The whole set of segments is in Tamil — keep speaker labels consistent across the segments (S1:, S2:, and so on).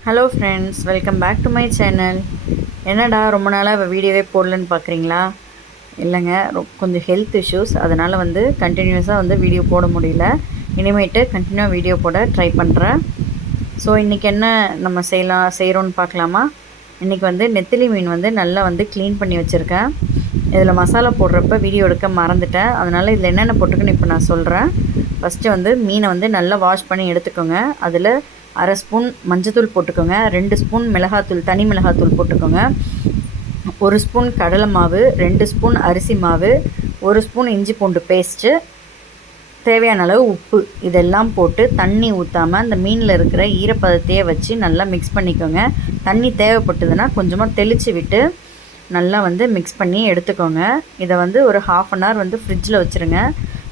S1: Hello friends welcome back to my channel என்னடா ரொம்ப நாளாக வீடியோவே போடலன்னு பார்க்குறீங்களா இல்லைங்க கொஞ்சம் ஹெல்த் இஷ்யூஸ் அதனால் வந்து கண்டினியூஸாக வந்து வீடியோ போட முடியல. இனிமேட்டு கண்டினியூ வீடியோ போட ட்ரை பண்ணுறேன் ஸோ இன்றைக்கி என்ன நம்ம செய்யலாம் செய்கிறோன்னு பார்க்கலாமா இன்றைக்கி வந்து நெத்திலி மீன் வந்து நல்லா வந்து க்ளீன் பண்ணி வச்சுருக்கேன். இதில் மசாலா போடுறப்ப வீடியோ எடுக்க மறந்துட்டேன். அதனால் இதில் என்னென்ன போட்டுக்குன்னு இப்போ நான் சொல்கிறேன் ஃபஸ்ட்டு வந்து மீனை வந்து நல்லா வாஷ் பண்ணி எடுத்துக்கோங்க. அதில் அரை ஸ்பூன் மஞ்சத்தூள் போட்டுக்கோங்க ரெண்டு ஸ்பூன் மிளகாத்தூள் தனி மிளகாத்தூள் போட்டுக்கோங்க. ஒரு ஸ்பூன் கடலை மாவு ரெண்டு ஸ்பூன் அரிசி மாவு ஒரு ஸ்பூன் இஞ்சி பூண்டு பேஸ்ட்டு தேவையான அளவு உப்பு. இதெல்லாம் போட்டு தண்ணி ஊற்றாமல் அந்த மீனில் இருக்கிற ஈரப்பதத்தையே வச்சு நல்லா மிக்ஸ் பண்ணிக்கோங்க. தண்ணி தேவைப்பட்டதுன்னா கொஞ்சமாக தெளித்து விட்டு நல்லா வந்து மிக்ஸ் பண்ணி எடுத்துக்கோங்க. இதை வந்து ஒரு ஹாஃப் அன் ஹவர் வந்து ஃப்ரிட்ஜில் வச்சுருங்க.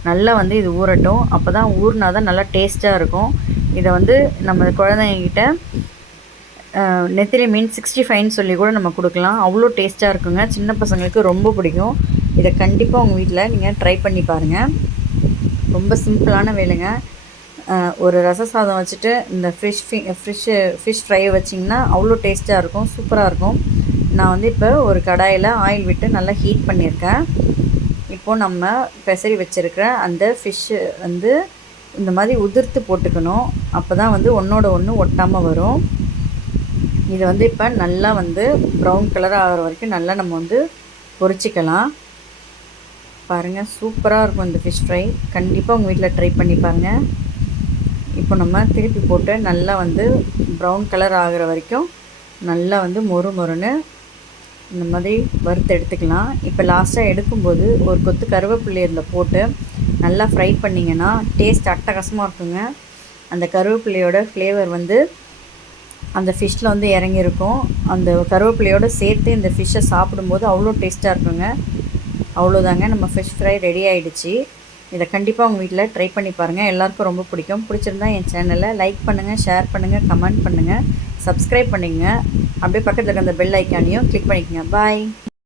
S1: நல்லா வந்து இது ஊறட்டும். அப்போ தான் ஊறினா தான் நல்லா டேஸ்ட்டாக இருக்கும். இதை வந்து நம்ம குழந்தைங்கக்கிட்ட நெத்திலி மீன் சிக்ஸ்டி ஃபைன்னு சொல்லி கூட நம்ம கொடுக்கலாம். அவ்வளோ டேஸ்ட்டாக இருக்குங்க. சின்ன பசங்களுக்கு ரொம்ப பிடிக்கும். இதை கண்டிப்பாக உங்கள் வீட்டில் நீங்கள் ட்ரை பண்ணி பாருங்கள் ரொம்ப சிம்பிளான வேலைங்க. ஒரு ரச சாதம் வச்சுட்டு இந்த ஃபிஷ் ஃபி ஃபிஷ்ஷு ஃபிஷ் ஃப்ரை வச்சிங்கன்னா அவ்வளோ டேஸ்ட்டாக இருக்கும். சூப்பராக இருக்கும். நான் வந்து இப்போ ஒரு கடாயில் ஆயில் விட்டு நல்லா ஹீட் பண்ணியிருக்கேன். இப்போது நம்ம பெசரி வச்சுருக்கிற அந்த ஃபிஷ்ஷு வந்து இந்த மாதிரி உதிர்த்து போட்டுக்கணும். அப்போ தான் வந்து ஒன்றோட ஒன்று ஒட்டாமல் வரும். இது வந்து இப்போ நல்லா வந்து ப்ரௌன் கலர் ஆகிற வரைக்கும் நல்லா நம்ம வந்து பொரிச்சிக்கலாம் பாருங்கள் சூப்பராக இருக்கும் இந்த ஃபிஷ் ஃப்ரை கண்டிப்பாக உங்கள் வீட்டில் ட்ரை பண்ணி பாருங்கள் இப்போ நம்ம திருப்பி போட்டு நல்லா வந்து ப்ரௌன் கலர் ஆகிற வரைக்கும் நல்லா வந்து மொறு மொறுன்னு இந்த மாதிரி வறுத்து எடுத்துக்கலாம். இப்போ லாஸ்ட்டாக எடுக்கும்போது ஒரு கொத்து கருவேப்பிள்ளை இதில் போட்டு நல்லா ஃப்ரை பண்ணிங்கன்னா டேஸ்ட் அட்டகாசமாக இருக்குங்க. அந்த கருவேப்பிலையோட ஃப்ளேவர் வந்து அந்த ஃபிஷ்ஷில் வந்து இறங்கியிருக்கும். அந்த கருவேப்பிலையோடு சேர்த்து இந்த ஃபிஷ்ஷை சாப்பிடும்போது அவ்வளோ டேஸ்ட்டாக இருக்குங்க. அவ்வளோதாங்க நம்ம ஃபிஷ் ஃப்ரை ரெடி ஆகிடுச்சு இதை கண்டிப்பாக உங்கள் வீட்டில் ட்ரை பண்ணி பாருங்கள் எல்லாருக்கும் ரொம்ப பிடிக்கும். பிடிச்சிருந்தா என் சேனலை லைக் பண்ணுங்கள் ஷேர் பண்ணுங்கள் கமெண்ட் பண்ணுங்கள் சப்ஸ்கிரைப் பண்ணிக்கங்க. அப்படியே பக்கத்தில் இருக்க அந்த பெல் ஐக்கானையும் கிளிக் பண்ணிக்கோங்க. பாய்